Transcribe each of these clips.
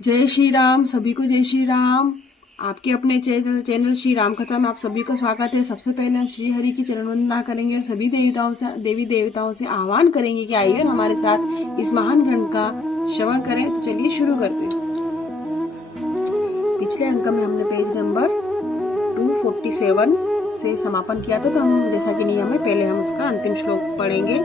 जय श्री राम। सभी को जय श्री राम। आपके अपने चैनल श्री राम कथा में आप सभी का स्वागत है। सबसे पहले हम श्री हरि की चरण वंदना करेंगे और सभी देवी देवताओं से आह्वान करेंगे कि आइए और हमारे साथ इस महान ग्रंथ का श्रवण करें। तो चलिए शुरू करते हैं। पिछले अंक में हमने पेज नंबर 247 से समापन किया था, तो हम जैसा कि नियम है पहले हम उसका अंतिम श्लोक पढ़ेंगे।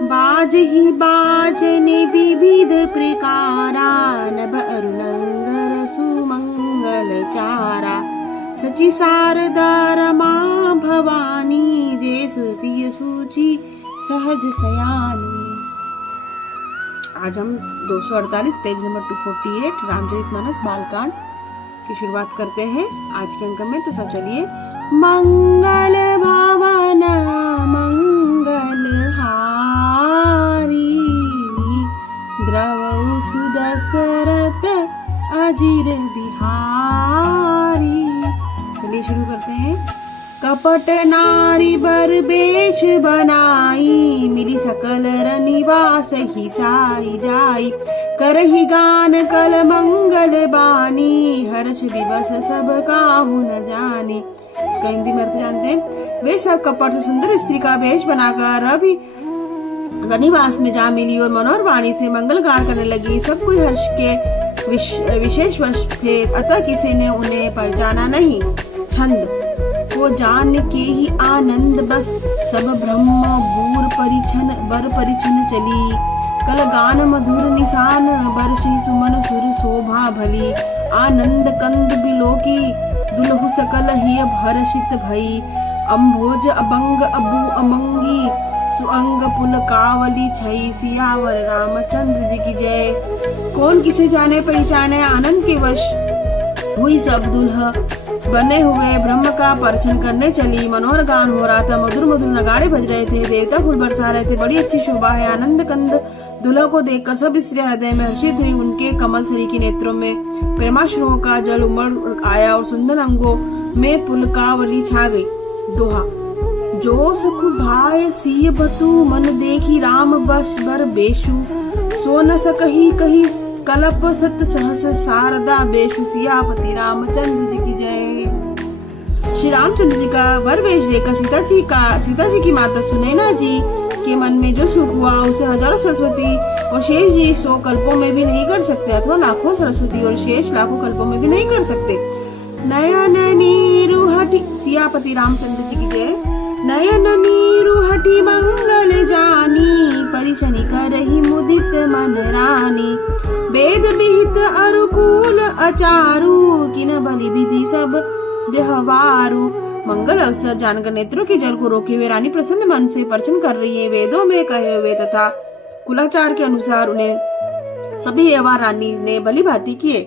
बाज ही बाजने विविध प्रकारा, नभ अरुणंगर सुमंगल चारा, सची शारदा रमा भवानी, जय सुतिय सूची सहज सयानी। आज हम 248 पेज नंबर 248 रामचरितमानस बालकांड की शुरुआत करते हैं आज के अंक में। तो सब चलिए। मंगल भवन मंगल हारी, द्रवौ सुदशरथ अजिर बिहारी। चलिए शुरू करते हैं। कपट नारी बर बेश बनाई, मिली सकल रनिवास ही साई जाई, करही गान कल मंगल बानी, हर्ष विवश सब काहू न जाने। इसका हिंदी में अर्थ जानते हैं। वे सब कपट से सुंदर स्त्री का वेश बनाकर अभी रनिवास में जा मिली और मनोहर वाणी से मंगल गान करने लगी। सब कोई हर्ष के विशेष वश थे, अतः किसी ने उन्हें पहचाना नहीं। छंद को जान के ही आनंद बस, सब ब्रह्म बूर परिछन चली, कल गान मधुर निशान, बरसी सुमन सुर शोभा भली, आनंद कंद बिलोकी, दुलहु सकल हिय भरषित भई, अम्भोज अबंग अबू अमंगी, सुअंग पुल कावली छई, सियावर रामचंद्र जी की जय। कौन किसे जाने पहचाने, आनंद के वश हुई सब दुल्हा बने हुए ब्रह्म का परिछन करने चली। मनोहर गान हो रहा था, मधुर मधुर नगाड़े बज रहे थे, देवता फूल बरसा रहे थे, बड़ी अच्छी शोभा है। आनंद कंद दुल्हा को देखकर सब स्त्रियां हृदय में हर्षित हुई। उनके कमल सरी की नेत्रों में प्रेमाश्रुओं का जल उमड़ आया और सुंदर अंगों में पुलकावली छा गई। दोहा। जो सखु भाय सिय बतु, मन देखी राम बस बर बेशु, सो न सकही कही कलप सत सहस शारदा बेशु, सियापति रामचंद्र जी की जय। श्री रामचंद्र जी का वर वेश देखकर सीता जी की माता सुनैना जी के मन में जो सुख हुआ उसे हजारों सरस्वती और शेष जी 100 कल्पों में भी नहीं कर सकते, अथवा लाखों सरस्वती और शेष लाखों कल्पों में भी नहीं कर सकते। नयन नीरु हठी, सियापति रामचंद्र जी की जय। नयन नीरु हठी मंगल जानी, परिछनि करहि मुदित मन रानी, वेद विहित अरुकूल अचारु, किन बलि विधि सब व्यवहारु। मंगल अवसर जानकर नेत्रों के जल को रोके हुए रानी प्रसन्न मन से परिछन कर रही है। वेदों में कहे हुए तथा कुलाचार के अनुसार उन्हें सभी व्यवहार रानी ने भली भांति किए।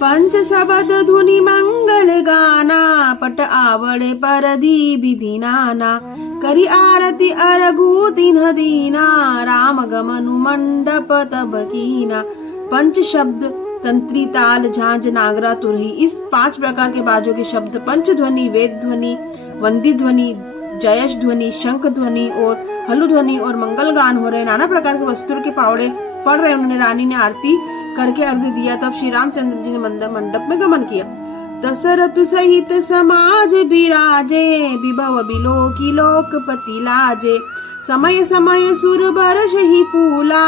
पंच शबद धुनि मंगल गाना, पट आवड़े परदी विधि नाना, करी आरती अरघु तिन्ह दीना, राम गमनु मंडप तब कीना। पंच शब्द तंत्री, ताल, झांझ, नागरा, तुरही, इस 5 प्रकार के बाजों के शब्द पंच ध्वनि, वेद ध्वनि, वंदी ध्वनि, जयश ध्वनि, शंख ध्वनि और हलु ध्वनि और मंगल गान हो रहे। नाना प्रकार के वस्त्रों के पावड़े पड़ रहे। उन्होंने रानी ने आरती करके अर्घ दिया। तब श्री रामचंद्र जी ने मंडप में गमन किया। दशरथ सहित समाज बिराजे, विभव बिलो की लोकपति लाजे, समय समय सुर बरस ही फूला,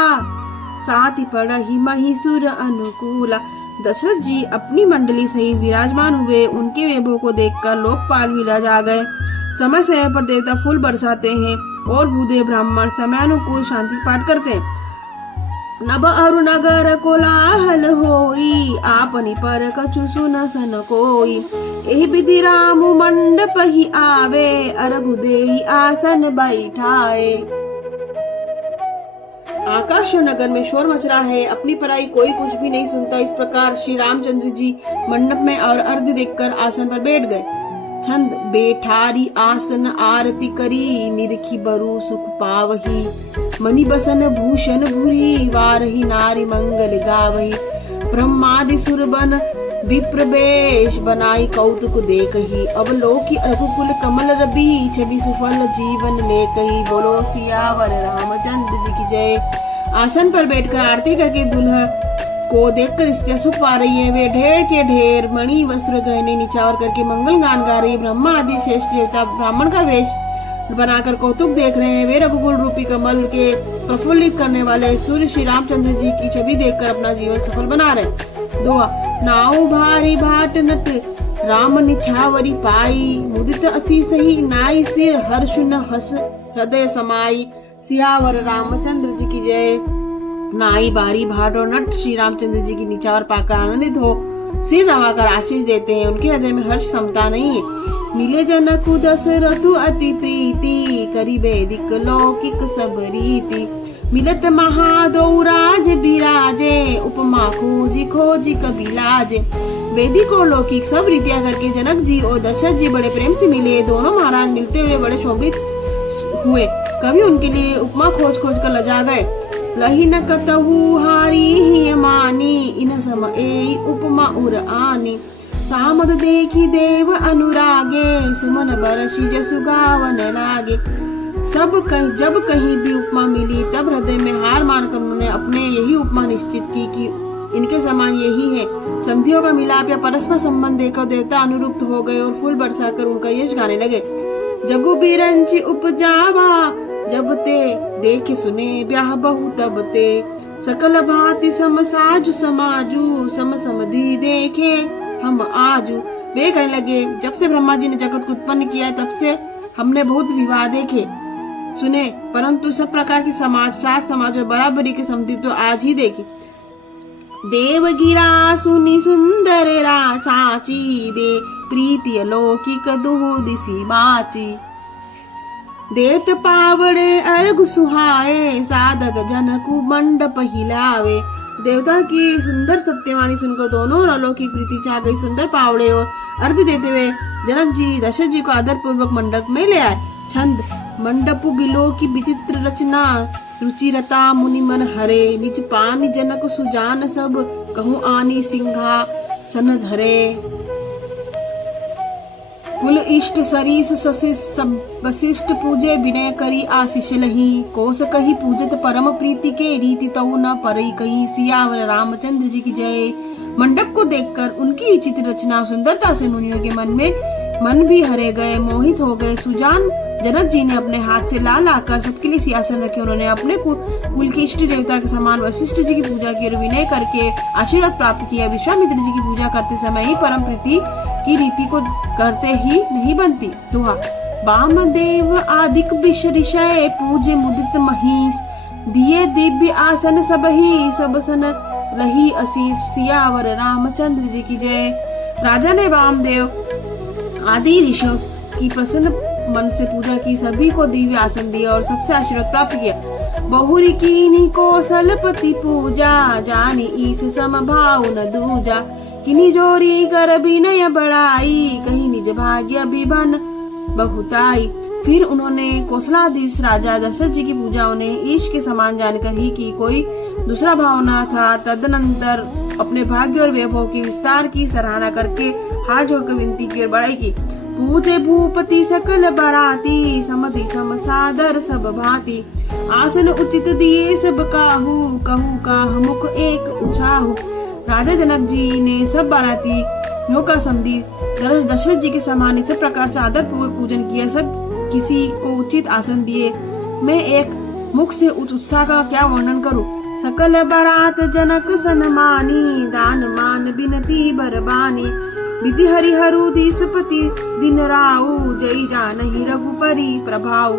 साथी पढ़ही महिसुर अनुकूला। दशरथ जी अपनी मंडली सहित विराजमान हुए। उनके वैभव को देखकर लोकपाल भी लजा गए। समय समय पर देवता फूल बरसाते हैं और बूढ़े ब्राह्मण समयानुकूल शांति पाठ करते हैं। नभ अरु नगर कोलाहल होई, आपनी पर कछु सुन सन कोई, एहि विधि राम मंडप ही आवे, अरघु देहि आसन बैठाए। आकाश और नगर में शोर मच रहा है, अपनी पराई कोई कुछ भी नहीं सुनता। इस प्रकार श्री रामचंद्र जी मंडप में और अर्घ्य देखकर आसन पर बैठ गए। छंद। बेठारी आसन आरती करी, निरखी बरु सुख पावही, मणि बसन भूषण भूरी, वारही नारी मंगल गावही, ब्रह्मादि सुरबन विप्रवेश बनाई कौतुक देखही, अवलोकी रघुकुल कमल रवि, छवि सुफल जीवन लेकही। बोलो सियावर रामचंद्र जी की जय। आसन पर बैठकर आरती करके दुल्हा को देखकर स्त्रियां सुख पा रही है। वे ढेर के ढेर मणि वस्त्र गहने निचावर करके मंगल गान गा रही है। ब्रह्मा आदि श्रेष्ठ देवता ब्राह्मण का वेश बनाकर कौतुक देख रहे हैं। वे रघुकुल रूपी कमल के प्रफुल्लित करने वाले सूर्य श्री रामचंद्र जी की छवि देखकर अपना जीवन सफल बना रहे। दोहा। नाउ भारी भाट नट राम निछावरी पाई, मुदित असी सही नाई सिर हर्ष न हस हृदय समाई। सियावर रामचंद्र जी की जय। नाई बारी भाट और नट श्री रामचंद्र जी की निचावर पाकर आनंदित हो सिर नवाकर आशीष देते हैं। उनके हृदय में हर्ष समता नहीं है। मिले जनकु दशरथु अति प्रीति, करी वैदिक लौकिक सब रीति। मिलत महादो राज बिराजे, उपमा खोजी खोजी कबि लाजे। वैदिक और लौकिक सब रीतियां करके जनक जी और दशरथ जी बड़े प्रेम से मिले। दोनों महाराज मिलते हुए बड़े शोभित हुए। कभी उनके लिए उपमा खोज खोज कर लजा गए। लही न कतहु हारी ही मानी, इन सम ए उपमा उर आनी। सामद देखी देव अनुरागे, सुमन बरसी जसु गावन लागे। जब कहीं भी उपमा मिली तब हृदय में हार मानकर उन्होंने अपने यही उपमा निश्चित की कि इनके समान यही है। संधियों का मिलाप या परस्पर संबंध देखकर देवता अनुरुक्त हो गए और फूल बरसाकर उनका यश गाने लगे। जगु बिरंची उपजावा, जब ते देखे सुने ब्याह बहु तब ते। सकल भांति सम साजु समाजू, सम समधि देखे हम आजू। वे कहने लगे, जब से ब्रह्मा जी ने जगत को उत्पन्न किया तब से हमने बहुत विवाह देखे सुने, परंतु सब प्रकार की समाज, साथ समाज और बराबरी के समझी तो आज ही देखे। देवगिरा सुनी सुंदर साची, दे प्रीति अलौकिक दुहु दिसी बाची। देत पावड़े अर्घ सुहाए, साधक जनकु मंडप हिलावे। देवता की सुंदर सत्यवाणी सुनकर दोनों अलौकिक प्रीति चाह गई। सुंदर पावड़े और अर्घ देते हुए जनक जी दशरथ जी को आदर पूर्वक मंडप में ले आए। छंद। मंडपु गिलो की विचित्र रचना, रुचिरता मुनि मन हरे। निज पानी जनक सुजान सब, कहूँ आनी सिंहा सन धरे। कुल इष्ट सरीस ससिस सब वशिष्ठ पूजे, विनय करी आशीष लही। कोस कही पूजत परम प्रीति के, रीति तऊ न परई कहीं। सियावर रामचंद्र जी की जय। मंडप को देखकर उनकी चित्र रचना सुंदरता से मुनियों के मन भी हरे गए, मोहित हो गए। सुजान जनक जी ने अपने हाथ से ला लाकर सबके लिए सिंहासन रखे। उन्होंने अपने कुल के इष्ट देवता के समान वशिष्ठ जी की पूजा की और विनय करके आशीर्वाद प्राप्त किया। विश्वामित्र जी की पूजा करते समय ही परम प्रीति की रीति को करते ही नहीं बनती। दोहा। वामदेव आदिक विषय, पूजे मुदित महिष। दिए दिव्य आसन सबही, सब सन लही असीस। सियावर रामचंद्र जी की जय। राजा ने वामदेव आदि ऋषियों की प्रसन्न मन से पूजा की, सभी को दिव्य आसन दिया और सबसे आशीर्वाद प्राप्त किया। बहुरी कीनी कौशलपति पूजा, जानी ईस सम भाव न दूजा। किनी जोरी कर विनय बढ़ाई, कहीं निज भाग्य विभन बहुताई। फिर उन्होंने कौशलाधीश राजा दशरथ जी की पूजा उन्हें ईश के समान जानकर ही की, कोई दूसरा भाव न था। तदनंतर अपने भाग्य और वैभव के विस्तार की सराहना करके हाथ जोड़कर विनती की और बड़ाई की। पूजे भूपति सकल बराती, समधि सम सादर सब भांति। आसन उचित दिए सब काहू, कहू का मुख एक उछाहू। राजा जनक जी ने सब बारातियों का समधि दशरथ जी के समान इस प्रकार से आदर पूर्वक पूजन किया। सब किसी को उचित आसन दिए। मैं एक मुख से उस उत्साह का क्या वर्णन करूं। सकल बारात जनक सन्मानी, दान मान बिनती बरबानी। विधि हरिहरु दीसपति दिन राऊ, जय जानहि रघुपरि प्रभाव।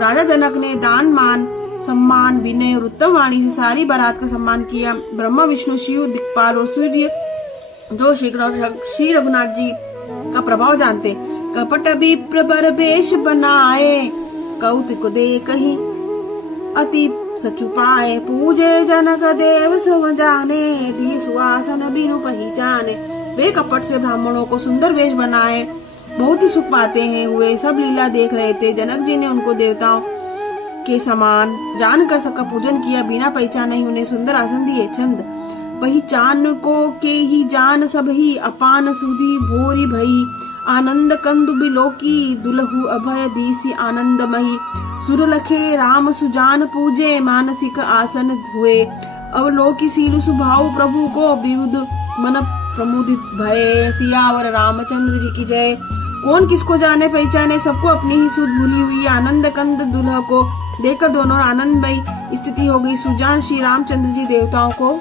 राजा जनक ने दान मान सम्मान विनय और उत्तम वाणी से सारी बारात का सम्मान किया। ब्रह्मा विष्णु शिव दिक्पाल और सूर्य जो श्री रघुनाथ जी का प्रभाव जानते। कपट विप्र बर वेश बनाए, कौतुक दे कहीं अति सचुपाए। पूजे जनक देव सब जाने, दिए सुआसन बिनु पहचाने। वे कपट से ब्राह्मणों को सुंदर वेश बनाए, बहुत ही सुख पाते हैं। हुए सब लीला देख रहे थे। जनक जी ने उनको देवताओं के समान जानकर सबका पूजन किया, बिना पहचाने ही उन्हें सुंदर आसन दिए। छंद। पहचान को के ही जान सब ही, अपान सुधी भोरी भई। आनंद कंदु बिलोकी दुलहु अभय दीसी आनंदमही सुर लखे राम सुजान पूजे मानसिक आसन हुए अवलोकी सीलु सुभाव प्रभु को विरुद्ध मन प्रमुदित भय सियावर रामचंद्र जी की जय। कौन किसको जाने पहचाने, सबको अपनी ही सुध भूली हुई आनंद कंद दुल्हा को देखकर दोनों आनंदमयी स्थिति हो गई। सुजान श्री रामचंद्र जी देवताओं को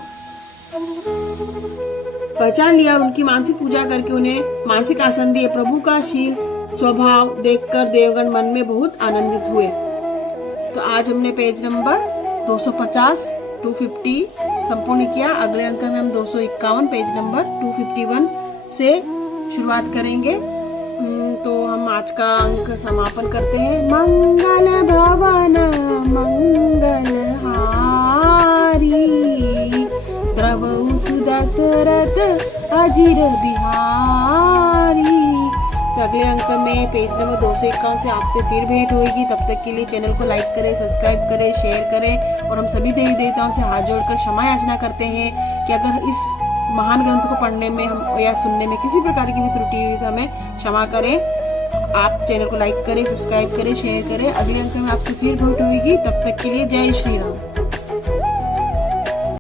पहचान लिया और उनकी मानसिक पूजा करके उन्हें मानसिक आसन दिए। प्रभु का शील स्वभाव देखकर देवगण मन में बहुत आनंदित हुए। तो आज हमने पेज नंबर 250 250 संपूर्ण किया। अगले अंक में हम 251 पेज नंबर 251 से शुरुआत करेंगे। तो हम आज का अंक समापन करते हैं। मंगल भवन मंगल हारी द्रवहु सुदशरथ अजिर बिहारी। तो अगले अंक में पेज नंबर 251 से आपसे फिर भेंट होगी। तब तक के लिए चैनल को लाइक करें, सब्सक्राइब करें, शेयर करें और हम सभी देवी देवताओं से हाथ जोड़कर क्षमा याचना करते हैं कि अगर इस महान ग्रंथ को पढ़ने में हम या सुनने में किसी प्रकार की भी त्रुटि हुई तो हमें क्षमा करें। आप चैनल को लाइक करें, सब्सक्राइब करें, शेयर करें। अगले अंक में आपसे फिर भेंट होगी। तब तक के लिए जय श्री राम।